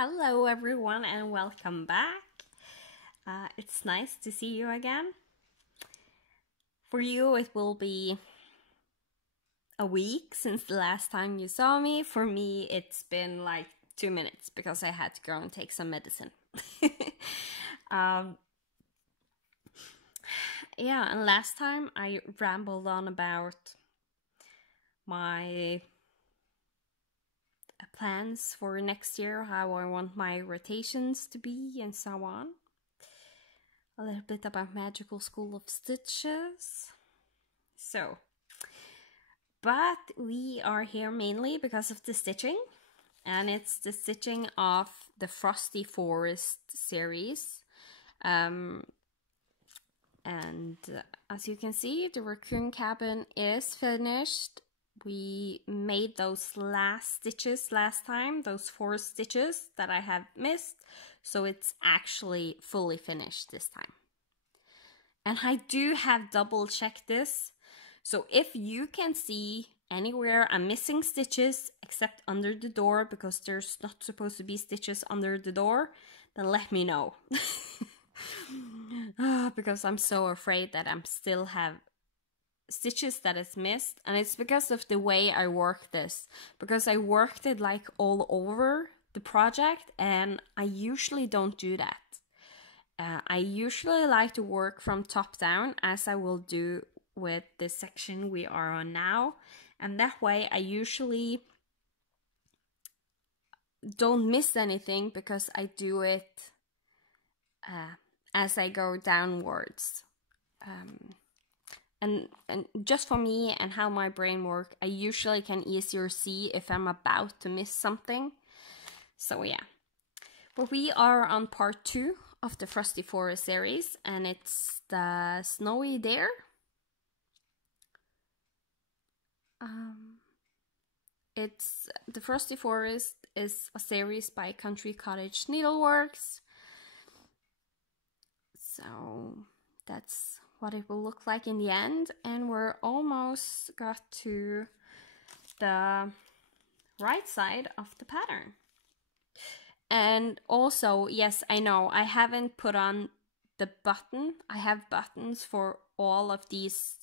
Hello everyone and welcome back. It's nice to see you again. For you it will be a week since the last time you saw me. For me it's been like 2 minutes because I had to go and take some medicine. Yeah, and last time I rambled on about my plans for next year, how I want my rotations to be and so on. A little bit about Magical School of Stitches. But we are here mainly because of the stitching, and it's the stitching of the Frosty Forest series. As you can see, the Racoon Cabin is finished. We made those last stitches last time, those 4 stitches that I have missed, so it's actually fully finished this time. And I do have double checked this, so if you can see anywhere I'm missing stitches except under the door, because there's not supposed to be stitches under the door, then let me know. Because I'm so afraid that I'm still have stitches that is missed, and it's because of the way I work this, because I worked it like all over the project, and I usually don't do that. I usually like to work from top down, as I will do with this section we are on now, and that way I usually don't miss anything because I do it as I go downwards. And just for me and how my brain works, I usually can easier see if I'm about to miss something. So yeah. But we are on part 2 of the Frosty Forest series, and it's the Snowy Dare. It's the Frosty Forest is a series by Cottage Needleworks. So that's what it will look like in the end, and we're almost got to the right side of the pattern. And also, yes, I know I haven't put on the button. I have buttons for all of these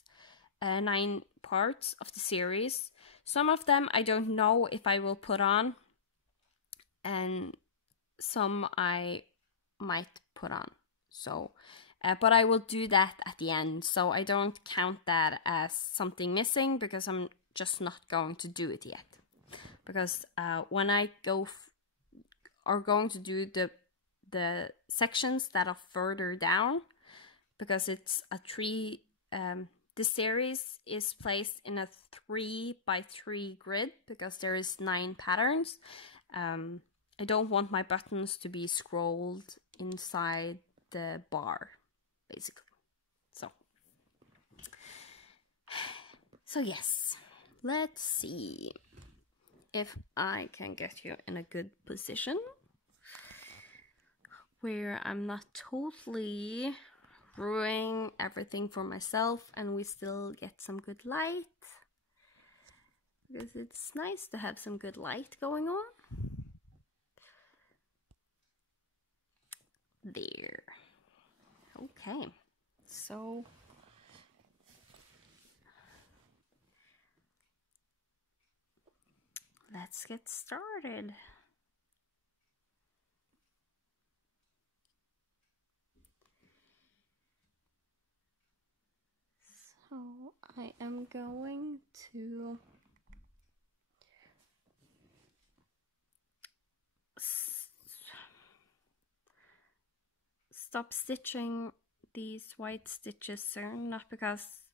9 parts of the series. Some of them I don't know if I will put on, and some I might put on. So but I will do that at the end, so I don't count that as something missing, because I'm just not going to do it yet. Because when I are going to do the sections that are further down, because it's a 3, this series is placed in a 3x3 grid, because there is 9 patterns. I don't want my buttons to be scrolled inside the bar, basically. So yes, let's see if I can get you in a good position where I'm not totally ruining everything for myself, and we still get some good light, because it's nice to have some good light going on. There. Okay, so let's get started. So I am going to stop stitching these white stitches soon, not because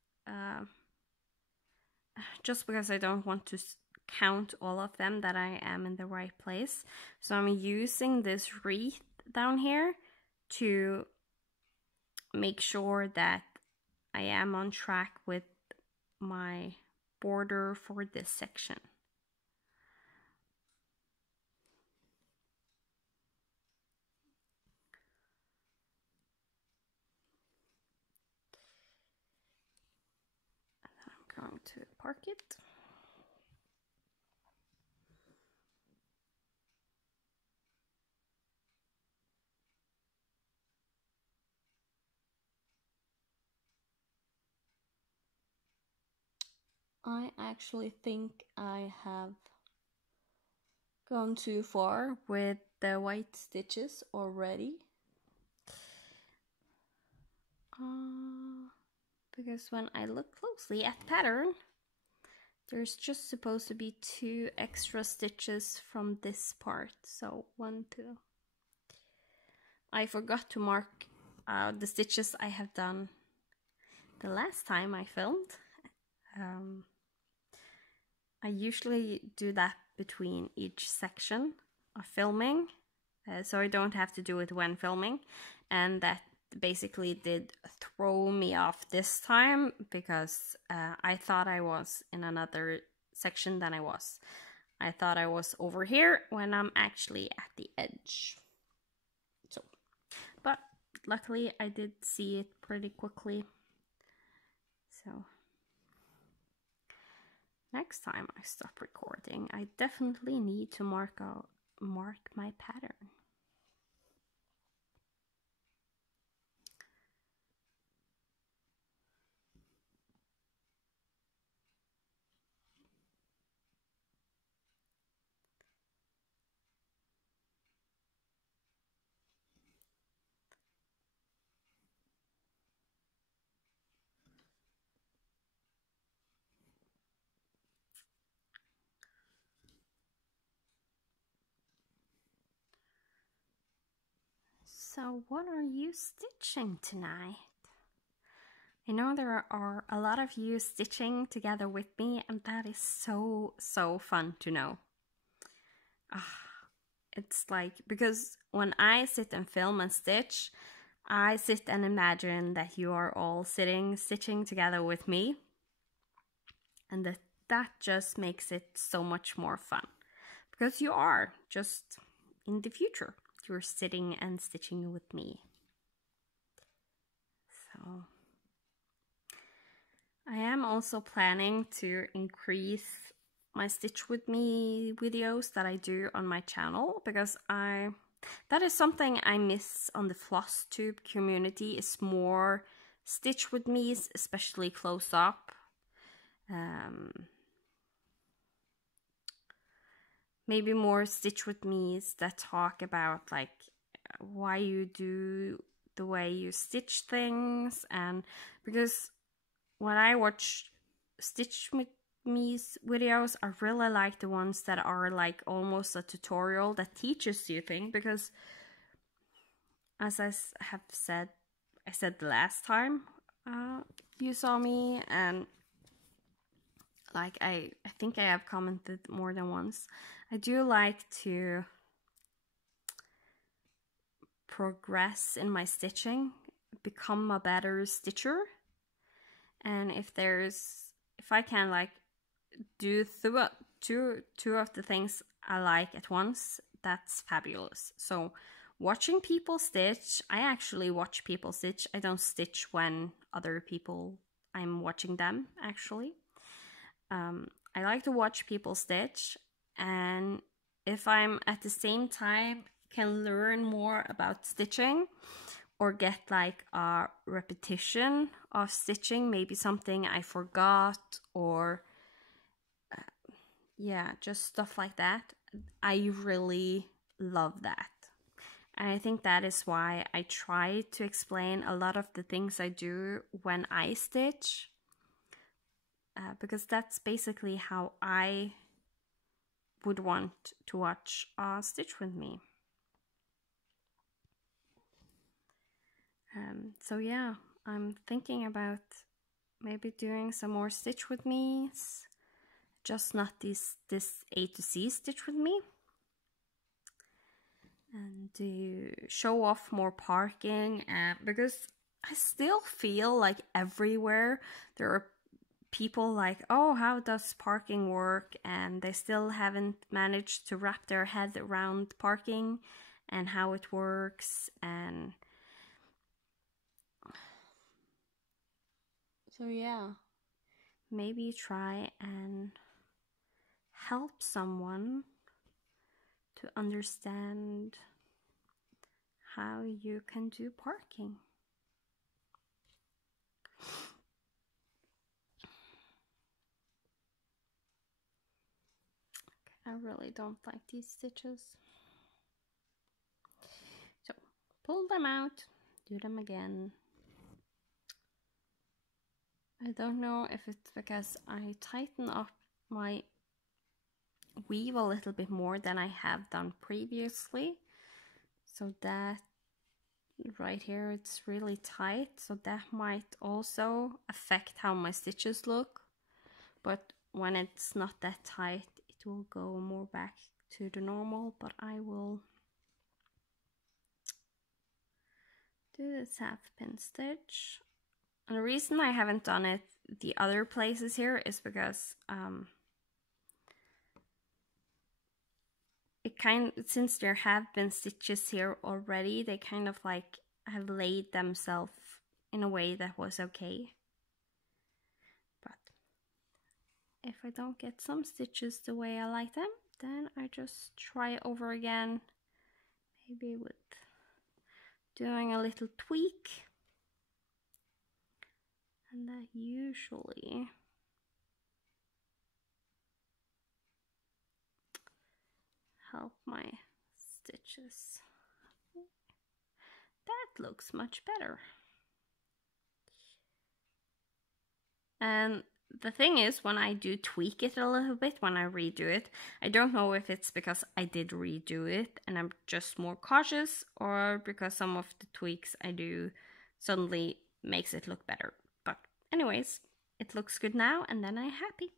just because I don't want to count all of them, that I am in the right place. So I'm using this wreath down here to make sure that I am on track with my border for this section. I'm going to park it. I actually think I have gone too far with the white stitches already. Because when I look closely at the pattern, there's just supposed to be 2 extra stitches from this part. So 1, 2. I forgot to mark the stitches I have done the last time I filmed. I usually do that between each section of filming, so I don't have to do it when filming, and that basically did throw me off this time because I thought I was in another section than I was. I thought I was over here when I'm actually at the edge. So, but luckily I did see it pretty quickly. So next time I stop recording, I definitely need to mark my pattern. So what are you stitching tonight? I know there are a lot of you stitching together with me, and that is so fun to know. It's like, because when I sit and film and stitch, I sit and imagine that you are all stitching together with me, and that just makes it so much more fun, because you are just in the future. You're sitting and stitching with me. So I am also planning to increase my Stitch With Me videos that I do on my channel, because that is something I miss on the floss tube community, is more Stitch With Me's, especially close up. Maybe more Stitch With Me's that talk about like why you do the way you stitch things, and because when I watch Stitch With Me's videos, I really like the ones that are like almost a tutorial that teaches you things, because as I said the last time you saw me, and like I think I have commented more than once, I do like to progress in my stitching, become a better stitcher, and if I can like do two of the things I like at once, that's fabulous. So watching people stitch, I actually watch people stitch. I don't stitch when other people, I'm watching them actually. I like to watch people stitch, and if I'm at the same time can learn more about stitching or get like a repetition of stitching, maybe something I forgot, or yeah, just stuff like that, I really love that. And I think that is why I try to explain a lot of the things I do when I stitch, because that's basically how I would want to watch Stitch With Me. So yeah, I'm thinking about maybe doing some more Stitch With Me's, just not this A to Z Stitch With Me, and to show off more parking, because I still feel like everywhere there are people like, oh, how does parking work, and they still haven't managed to wrap their head around parking and how it works. And so yeah, maybe try and help someone to understand how you can do parking. I really don't like these stitches. So pull them out, do them again. I don't know if it's because I tighten up my weave a little bit more than I have done previously. So that right here, it's really tight. So that might also affect how my stitches look. But when it's not that tight, it will go more back to the normal. But I will do this half pin stitch. And the reason I haven't done it the other places here is because since there have been stitches here already, they kind of like have laid themselves in a way that was okay. But if I don't get some stitches the way I like them, then I just try over again, maybe with doing a little tweak. And that usually help my stitches. That looks much better. And the thing is, when I do tweak it a little bit, when I redo it, I don't know if it's because I did redo it and I'm just more cautious, or because some of the tweaks I do suddenly makes it look better. But anyways, it looks good now, and then I'm happy.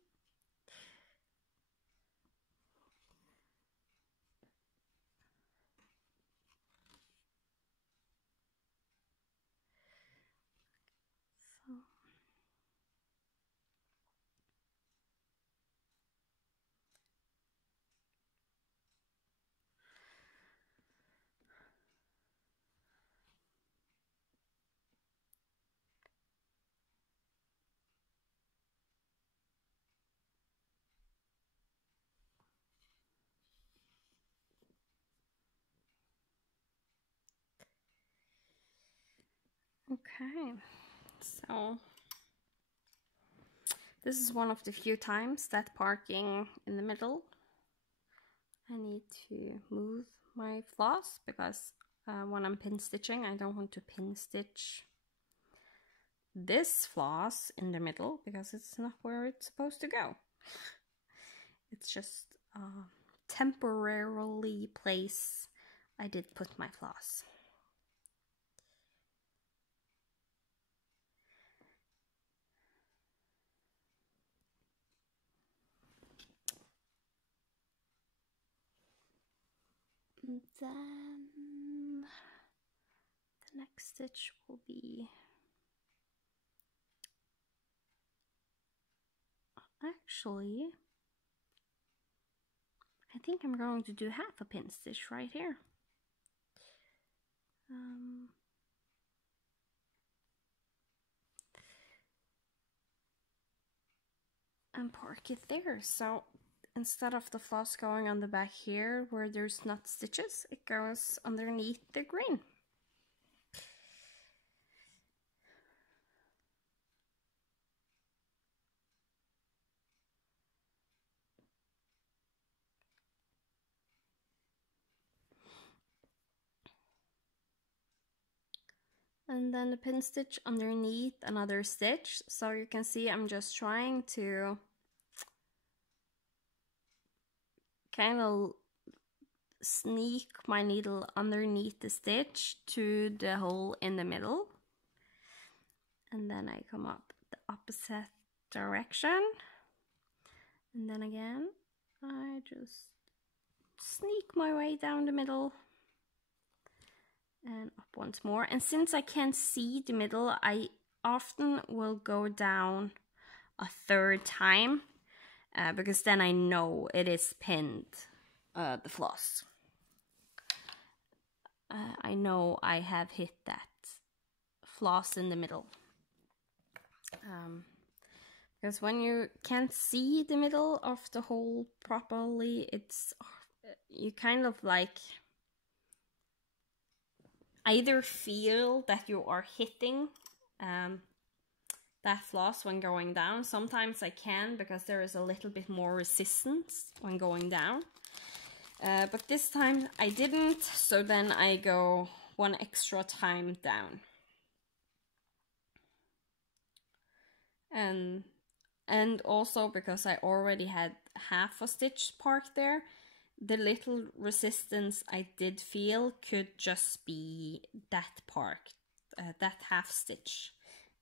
Okay, so this is one of the few times that parking in the middle, I need to move my floss, because when I'm pin stitching, I don't want to pin stitch this floss in the middle, because it's not where it's supposed to go. It's just temporarily place I did put my floss. And then the next stitch will be, actually, I think I'm going to do half a pin stitch right here. And park it there. So instead of the floss going on the back here where there's not stitches, it goes underneath the green. And then the pin stitch underneath another stitch. So you can see I'm just trying to kind of sneak my needle underneath the stitch to the hole in the middle. And then I come up the opposite direction. And then again, I just sneak my way down the middle and up once more. And since I can't see the middle, I often will go down a third time, because then I know it is pinned, the floss. I know I have hit that floss in the middle. Because when you can't see the middle of the hole properly, you kind of like either feel that you are hitting that floss when going down. Sometimes I can because there is a little bit more resistance when going down. But this time I didn't, so then I go one extra time down. And also because I already had half a stitch parked there, the little resistance I did feel could just be that part, that half stitch.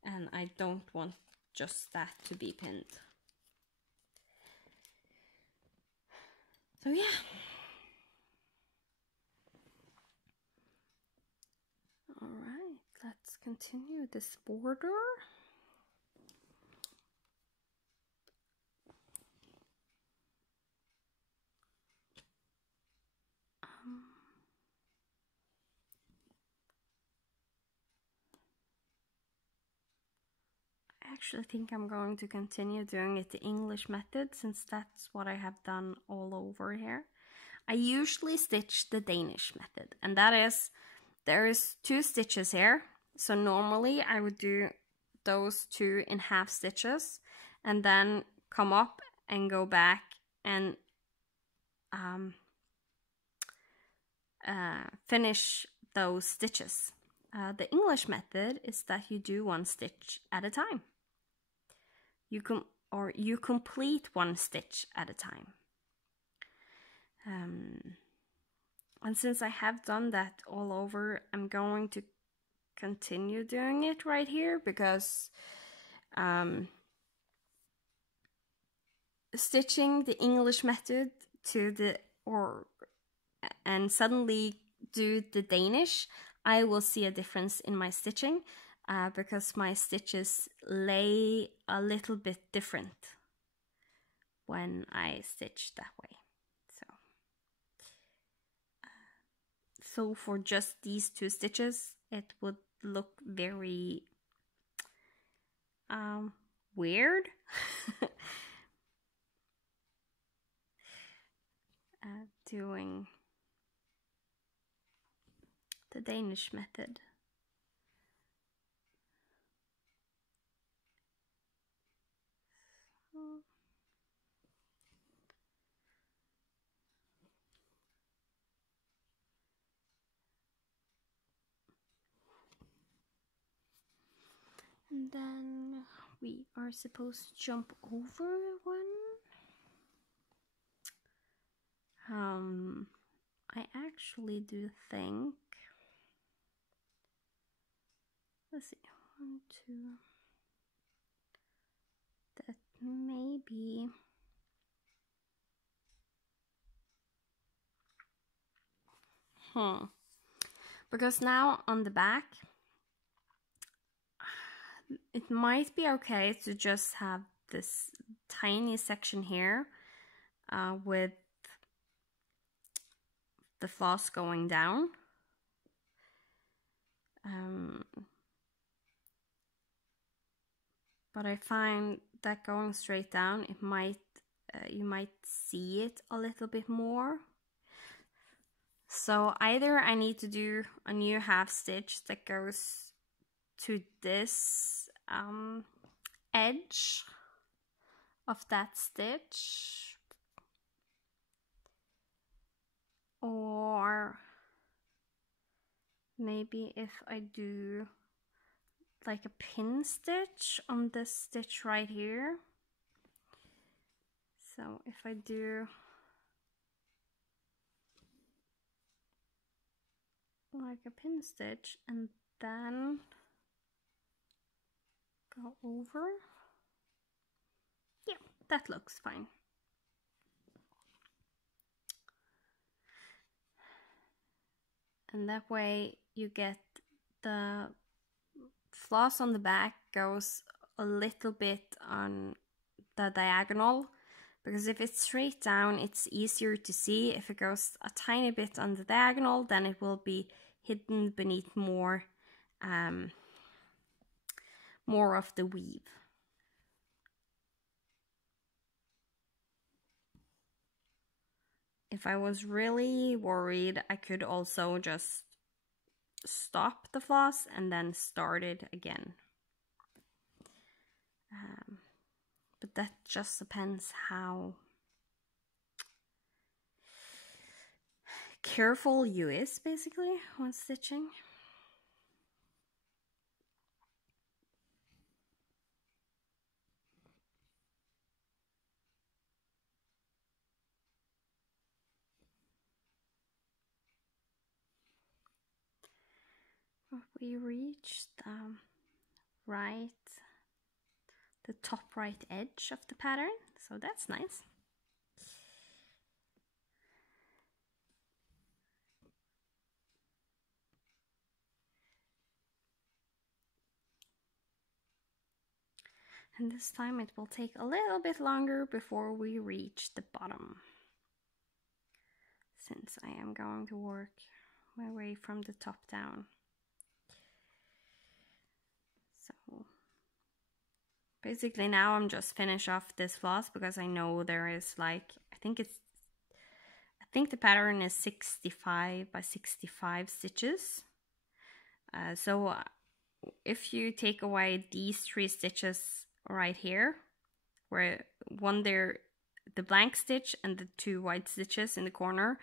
And I don't want just that to be pinned. So yeah. Alright, let's continue this border. I actually think I'm going to continue doing it the English method, since that's what I have done all over here. I usually stitch the Danish method, and that is, there is 2 stitches here, so normally I would do those 2 in half stitches and then come up and go back and finish those stitches. The English method is that you do 1 stitch at a time. You complete 1 stitch at a time. And since I have done that all over, I'm going to continue doing it right here, because stitching the English method and suddenly do the Danish, I will see a difference in my stitching, because my stitches lay a little bit different when I stitch that way. So for just these 2 stitches, it would look very weird. Doing the Danish method. And then we are supposed to jump over 1. I actually do think, let's see, 1, 2, that maybe, because now on the back, it might be okay to just have this tiny section here with the floss going down. But I find that going straight down, it might you might see it a little bit more. So either I need to do a new half stitch that goes to this edge of that stitch, or maybe if I do like a pin stitch on this stitch right here. So if I do like a pin stitch and then go over, yeah, that looks fine. And that way you get the floss on the back goes a little bit on the diagonal, because if it's straight down it's easier to see. If it goes a tiny bit on the diagonal, then it will be hidden beneath more of the weave. If I was really worried, I could also just stop the floss and then start it again. But that just depends how careful you is, basically, when stitching. We reached the top right edge of the pattern, so that's nice. And this time it will take a little bit longer before we reach the bottom, since I am going to work my way from the top down. So basically now I'm just finish off this floss because I know there is like, I think the pattern is 65 by 65 stitches. So if you take away these 3 stitches right here, where one there, the blank stitch and the 2 white stitches in the corner,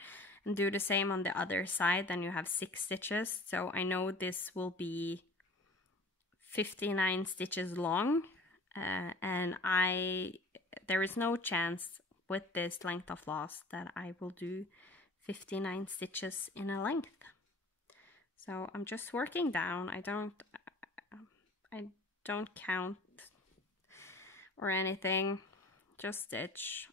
and do the same on the other side, then you have 6 stitches. So I know this will be 59 stitches long, and there is no chance with this length of floss that I will do 59 stitches in a length. So I'm just working down. I don't count or anything, just stitch.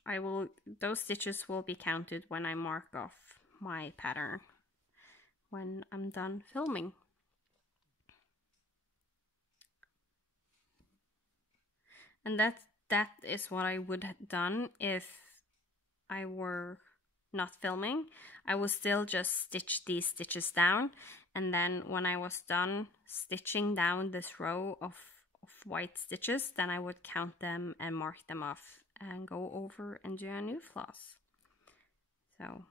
Those stitches will be counted when I mark off my pattern when I'm done filming. And that is what I would have done if I were not filming. I would still just stitch these stitches down, and then when I was done stitching down this row of white stitches, then I would count them and mark them off and go over and do a new floss. So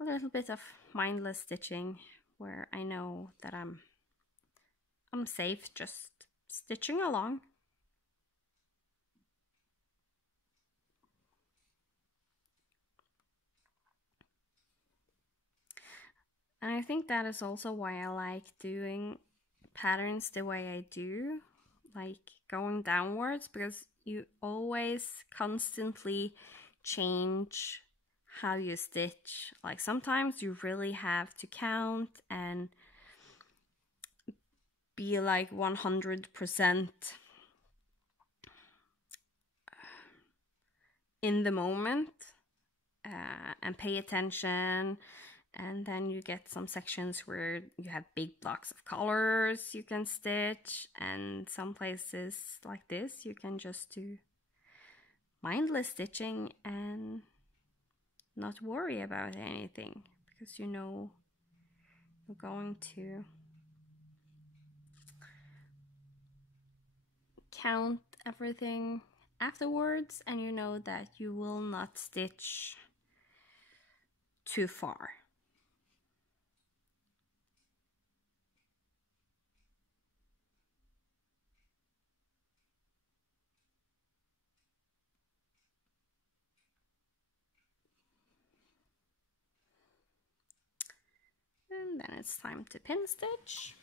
a little bit of mindless stitching where I know that I'm safe just stitching along. And I think that is also why I like doing patterns the way I do, like going downwards, because you always constantly change how you stitch. Like sometimes you really have to count and be like 100% in the moment and pay attention. And then you get some sections where you have big blocks of colors you can stitch, and some places like this you can just do mindless stitching and not worry about anything, because you know you're going to count everything afterwards, and you know that you will not stitch too far. And then it's time to pin stitch.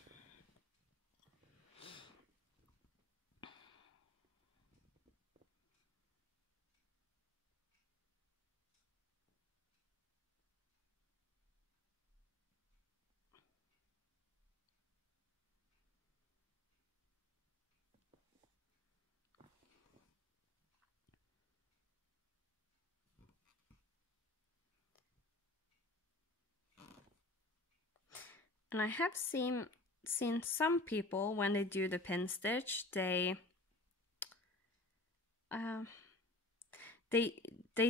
And I have seen some people, when they do the pin stitch, they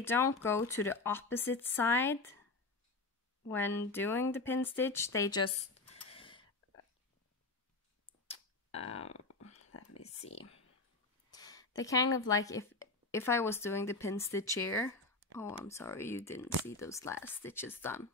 don't go to the opposite side when doing the pin stitch. They just let me see. They kind of like, if I was doing the pin stitch here, oh, I'm sorry, you didn't see those last stitches done.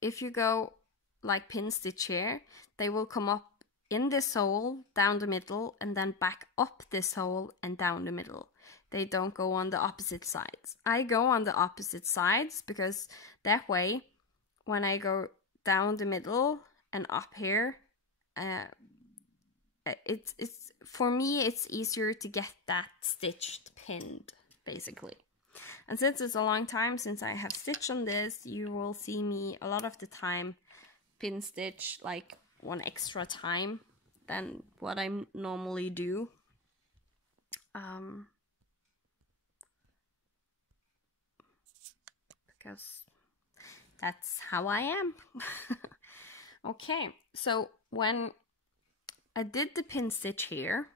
If you go like pin stitch here, they will come up in this hole, down the middle, and then back up this hole and down the middle. They don't go on the opposite sides. I go on the opposite sides because that way, when I go down the middle and up here, it's for me, it's easier to get that stitched pinned, basically. And since it's a long time since I have stitched on this, you will see me a lot of the time pin stitch like one extra time than what I normally do. Because that's how I am. Okay, so when I did the pin stitch here,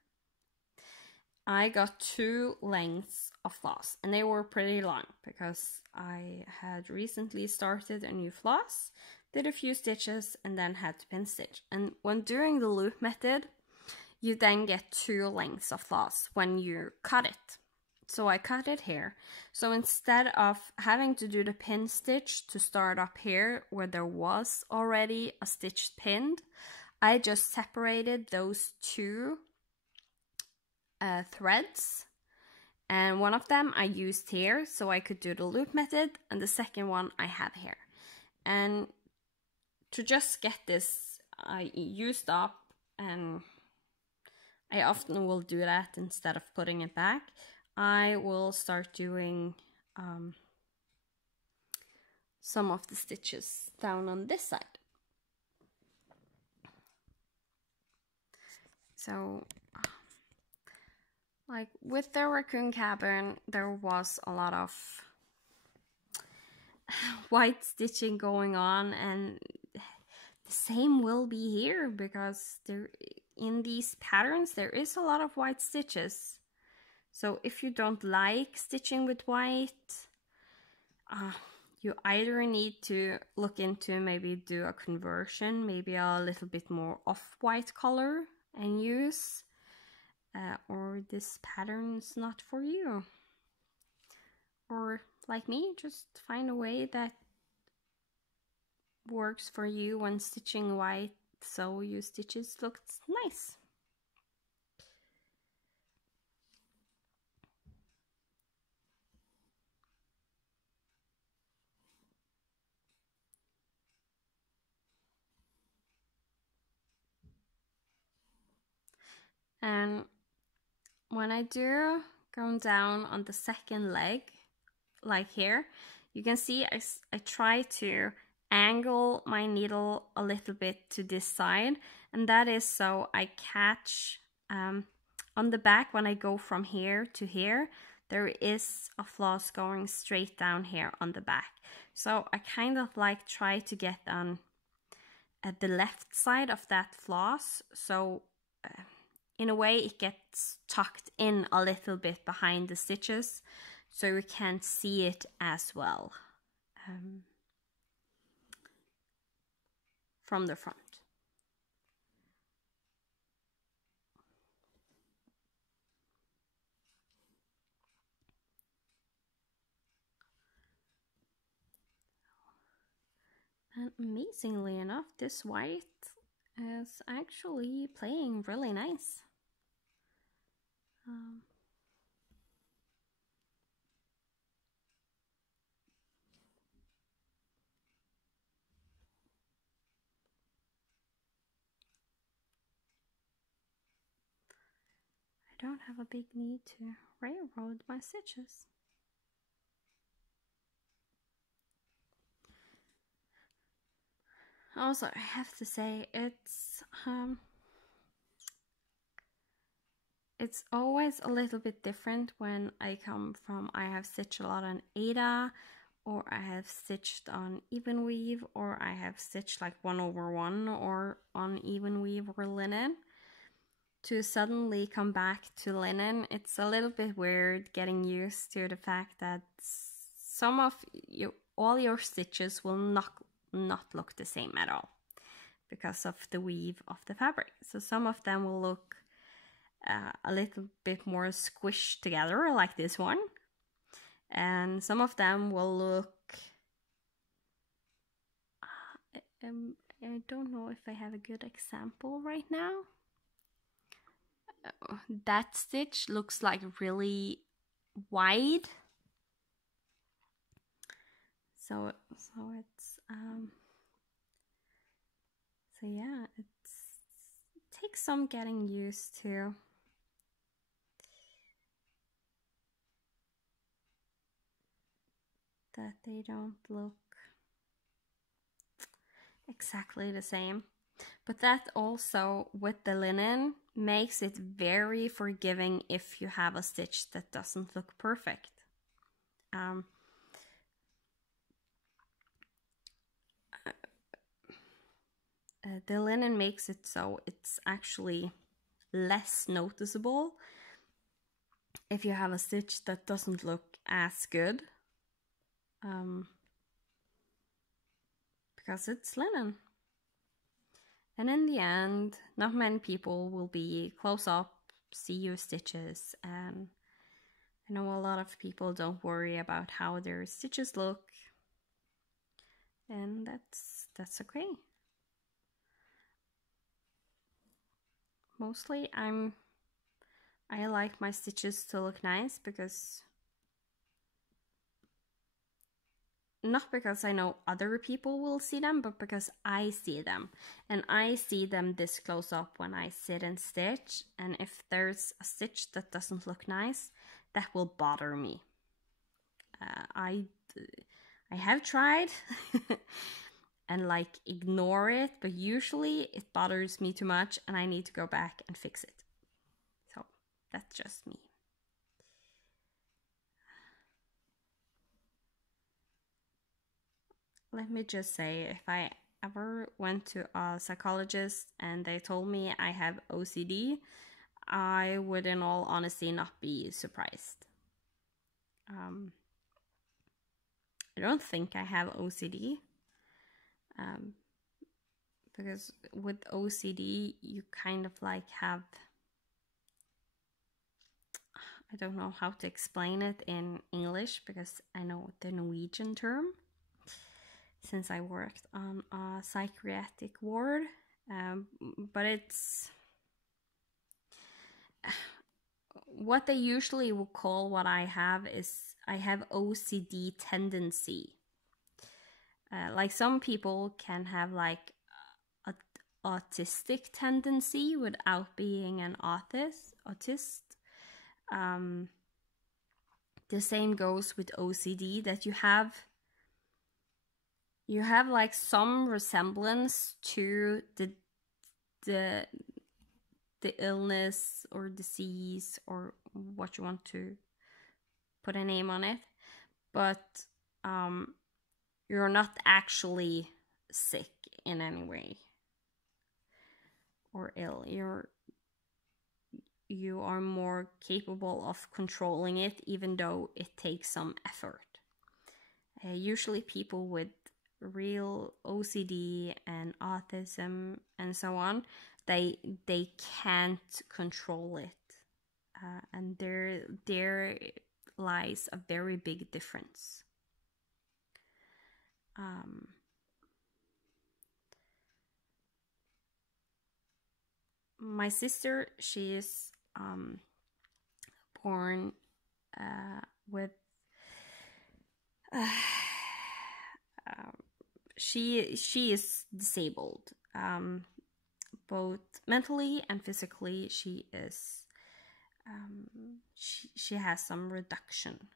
I got 2 lengths of floss, and they were pretty long because I had recently started a new floss, did a few stitches, and then had to pin stitch. And when doing the loop method, you then get 2 lengths of floss when you cut it. So I cut it here. So instead of having to do the pin stitch to start up here where there was already a stitched pinned, I just separated those 2 threads, and one of them I used here so I could do the loop method, and the second one I have here. And to just get this I used up, and I often will do that instead of putting it back, I will start doing some of the stitches down on this side. So like with the Racoon Cabin, there was a lot of white stitching going on, and the same will be here because there, in these patterns, there is a lot of white stitches. So if you don't like stitching with white, you either need to look into maybe do a conversion, maybe a little bit more off-white color and use, or this pattern's not for you. Or like me, just find a way that works for you when stitching white so your stitches look nice. And when I do go down on the second leg, like here, you can see I try to angle my needle a little bit to this side, and that is so I catch on the back when I go from here to here, there is a floss going straight down here on the back. So I kind of like try to get on at the left side of that floss, so in a way it gets tucked in a little bit behind the stitches, so you can't see it as well from the front. And amazingly enough, this white is actually playing really nice. I don't have a big need to railroad my stitches. Also, I have to say, it's always a little bit different when I come from, I have stitched a lot on Ada, or I have stitched on even weave, or I have stitched like 1/1 or on even weave or linen. To suddenly come back to linen, it's a little bit weird getting used to the fact that some of all your stitches will not look the same at all because of the weave of the fabric. So some of them will look a little bit more squished together like this one, and some of them will look I don't know if I have a good example right now. That stitch looks like really wide. So it's so yeah, it takes some getting used to. That they don't look exactly the same. But that also, with the linen, makes it very forgiving if you have a stitch that doesn't look perfect. The linen makes it so it's actually less noticeable if you have a stitch that doesn't look as good, because it's linen. And in the end, not many people will be close up, see your stitches, and I know a lot of people don't worry about how their stitches look, and that's okay. Mostly I like my stitches to look nice, because not because I know other people will see them, but because I see them. And I see them this close up when I sit and stitch. And if there's a stitch that doesn't look nice, that will bother me. I have tried and like ignore it, but usually it bothers me too much and I need to go back and fix it. So that's just me. Let me just say, if I ever went to a psychologist and they told me I have OCD, I would in all honesty not be surprised. I don't think I have OCD, because with OCD you kind of like have, I don't know how to explain it in English because I know the Norwegian term, since I worked on a psychiatric ward, but it's what they usually will call what I have is I have OCD tendency. Like some people can have like a autistic tendency without being an autist. The same goes with OCD, that you have like some resemblance to the illness or disease or what you want to put a name on it, but you're not actually sick in any way or ill. You are more capable of controlling it, even though it takes some effort. Usually people with real OCD and autism and so on, they can't control it, and there lies a very big difference. My sister, she is born with she is disabled, both mentally and physically. She is she has some reduction,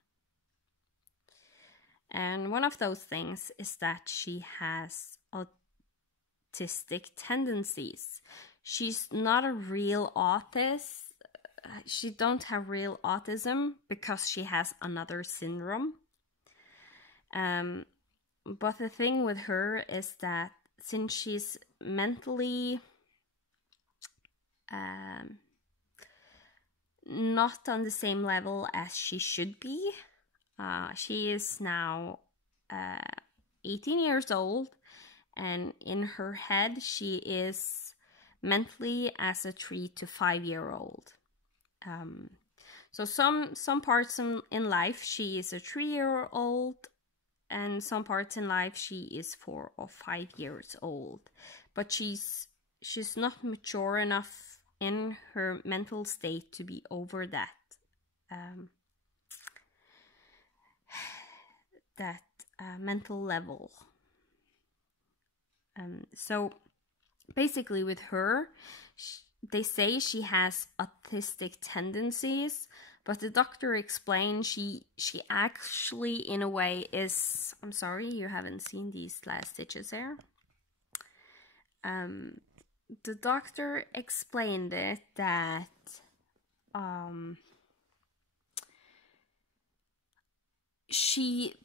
and one of those things is that she has autistic tendencies. She's not a real autist. She don't have real autism because she has another syndrome. But the thing with her is that since she's mentally not on the same level as she should be, she is now 18 years old, and in her head she is mentally as a 3 to 5 year old. So some parts in life she is a 3-year-old, and some parts in life she is 4 or 5 years old. but she's not mature enough in her mental state to be over that mental level. So basically with her, they say she has autistic tendencies, but the doctor explained she actually in a way is, I'm sorry you haven't seen these last stitches there. The doctor explained it that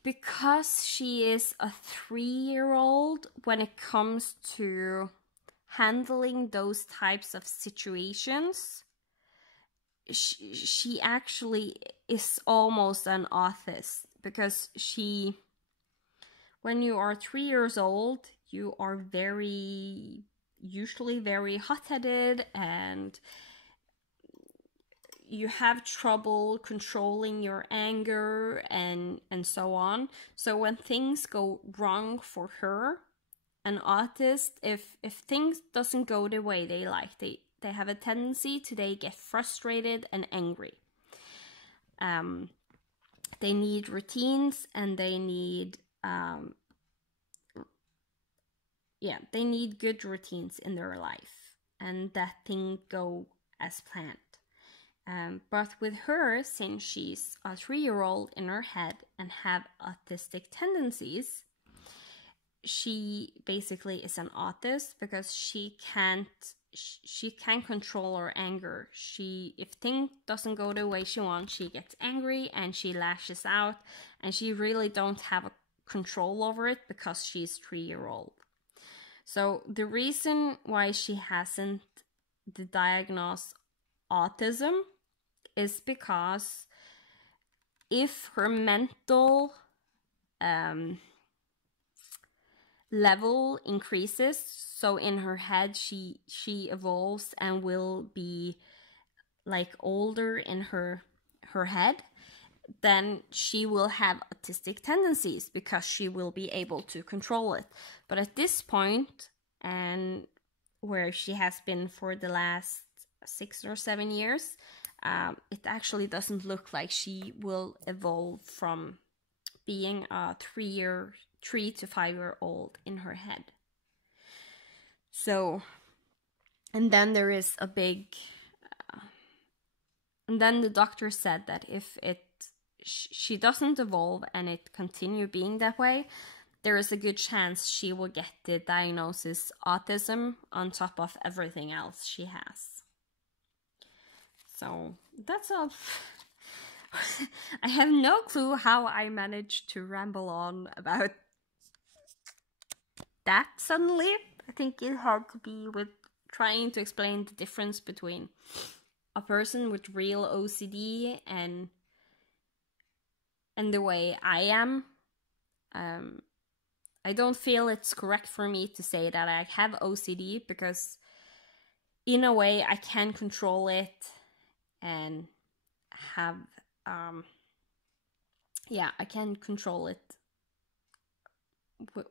because she is a 3-year-old, when it comes to handling those types of situations, she actually is almost an autist, because when you are 3 years old, you are usually very hot-headed, and you have trouble controlling your anger and so on. So when things go wrong for her, an autist, if things doesn't go the way they like, they have a tendency to get frustrated and angry. They need routines, and they need they need good routines in their life, and that thing go as planned. But with her, since she's a 3-year-old in her head and have autistic tendencies, she basically is an autist, because she can't control her anger. If things doesn't go the way she wants, she gets angry and she lashes out, and she really don't have a control over it because she's 3-year-old. So the reason why she hasn't diagnosed autism is because if her mental level increases, so in her head she evolves and will be like older in her head, then she will have autistic tendencies, because she will be able to control it. But at this point, and where she has been for the last 6 or 7 years, it actually doesn't look like she will evolve from being a 3 to 5-year-old in her head. So, and then there is a big, and then the doctor said that if she doesn't evolve and it continue being that way, there is a good chance she will get the diagnosis autism on top of everything else she has. So that's all. I have no clue how I managed to ramble on about that suddenly. I think it had to be with trying to explain the difference between a person with real OCD and the way I am. I don't feel it's correct for me to say that I have OCD, because in a way I can control it and have I can control it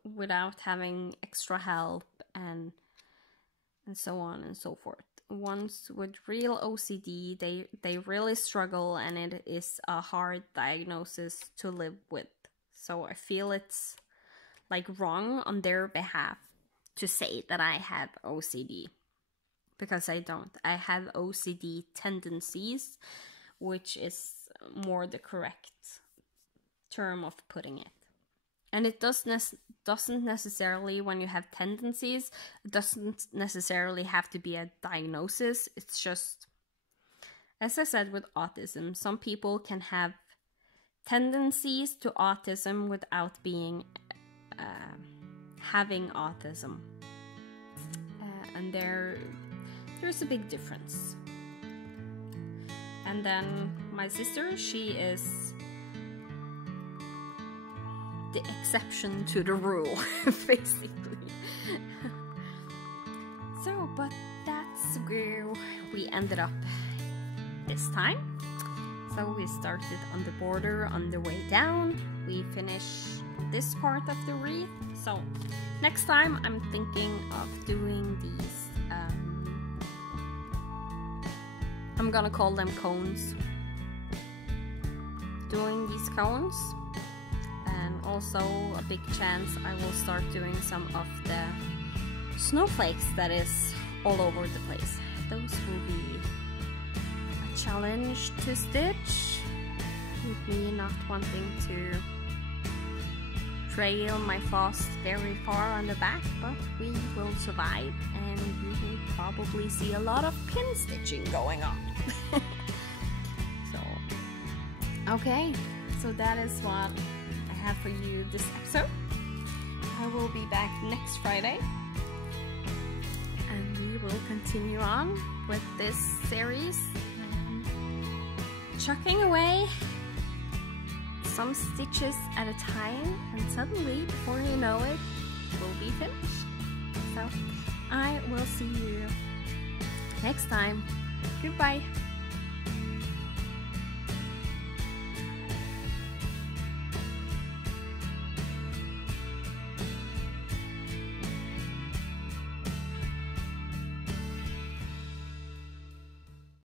without having extra help and so on and so forth. Ones with real OCD, they really struggle, and it is a hard diagnosis to live with. So I feel it's like wrong on their behalf to say that I have OCD, because I don't. I have OCD tendencies, which is more the correct term of putting it. And it doesn't necessarily, when you have tendencies, it doesn't necessarily have to be a diagnosis. It's just, as I said with autism, some people can have tendencies to autism without being having autism, and there's a big difference. And then my sister, she is the exception to the rule, basically. So, but that's where we ended up this time. So we started on the border on the way down. We finished this part of the wreath. So next time I'm thinking of doing these, I'm gonna call them cones. Doing these cones, and also a big chance I will start doing some of the snowflakes that is all over the place. Those will be a challenge to stitch, with me not wanting to trail my floss very far on the back, but we will survive, and you will probably see a lot of pin stitching going on. Okay, so that is what I have for you this episode. I will be back next Friday, and we will continue on with this series, chucking away some stitches at a time, and suddenly, before you know it, we'll be finished. So I will see you next time. Goodbye.